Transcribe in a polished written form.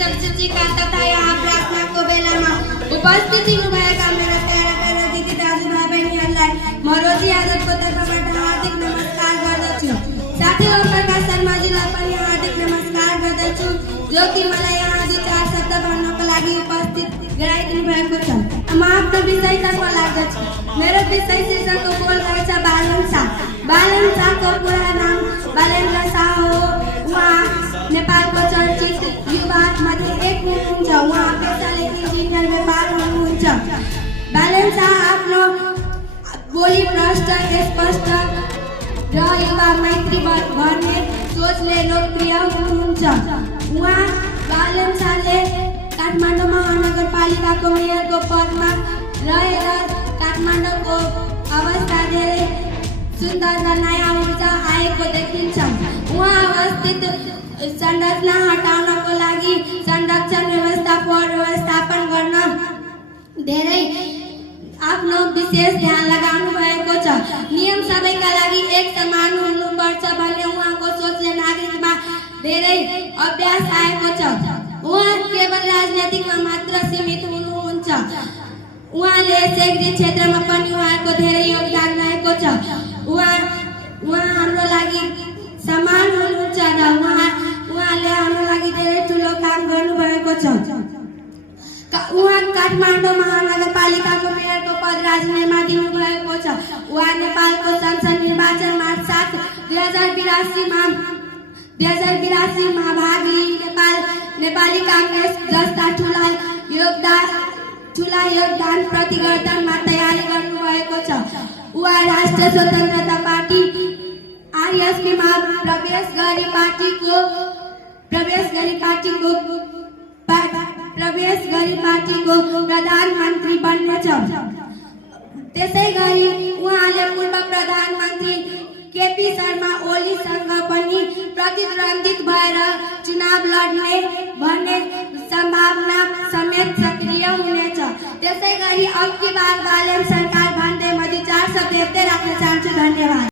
शिक्षिका तथा यहाँ प्रार्थनाको बेलामा उपस्थित हुनुभएका मेरा प्यारा प्यारा दिदी दाजुभाइ बहिनीहरूलाई म रोजी यादवको तर्फबाट हार्दिक नमस्कार गर्दछु। साथै ओमप्रकाश शर्माजीलाई पनि हार्दिक नमस्कार गर्दछु, जो कि मलाई यहाँ 2-4 शब्द भन्नको लागि उपस्थित गराइदिनु भएको छ। म आफ्नो विषयतर्फ लाग्दछु। मेरो विषय शीर्षकको बोल रहेछ बालन शाह। बालन शाहको पुरा नाम बालेन्द्र शाह हो। उहाँ नेपालको चर्चित युवा मध्ये एक हुनुहुन्छ। उहाँ पेसाले इन्जिनियर व्यापार हुनुहुन्छ। बालन शाह आफ्नो बोली प्रष्ट स्पष्ट र युवा मैत्री गर्ने सोचले लोकप्रिय हुनुहुन्छ। उहाँ बालन शाहले काठमाडौँ महानगरपालिकाको मेयरको पदमा रहेर काठमाडौँको अवस्था धेरै सुन्दर र नयाँ ऊर्जा आएको देखिन्छ। उहाँ अवस्थित संरचना हटाउनको लागि संरक्षण व्यवस्थापन गर्न धेरै आफ्नो विशेष ध्यान लगाउनु भएको छ। नियम सबैका लागि एक समान हुनुपर्छ भन्ने उहाँको सोचले नागरिकमा धेरै अभ्यास आएको छ। उहाँ केवल राजनीतिमा मात्र सीमित हुनुहुन्छ। उहाँले शैक्षिक क्षेत्रमा पनि उहाँको धेरै योगदान रहेको छ। उहाँ हाम्रो लागि समान हुनुहुन्छ र उहाँले हाम्रो लागि धेरै ठुलो काम गर्नुभएको छ। उहाँ काठमाडौँ महानगरपालिकाको मेयरको पद राजीनामा दिनुभएको छ। उहाँ नेपालको संसद निर्वाचन मार्च 7, 2082 मा भाग लिई नेपाली कांग्रेस जस्ता ठुला योगदान प्रतिगर्दनमा तयारी गर्नुभएको छ। उहाँ राष्ट्रिय स्वतन्त्रता पार्टी आरएसपी मा प्रवेश गरी पार्टीको प्रधानमन्त्री बन्नेछ। त्यसैगरी उहाँले पूर्व प्रधानमन्त्री केपी शर्मा ओलीसँग पनि प्रतिद्वन्दित भएर चुनाव लड्ने भन्ने सम्भावना समेत सक्रिय हुनेछ। त्यसैगरी अब की बार बालन सरकार भन्दै म 2-4 शब्द यतै राख्न चाहन्छु। धन्यवाद।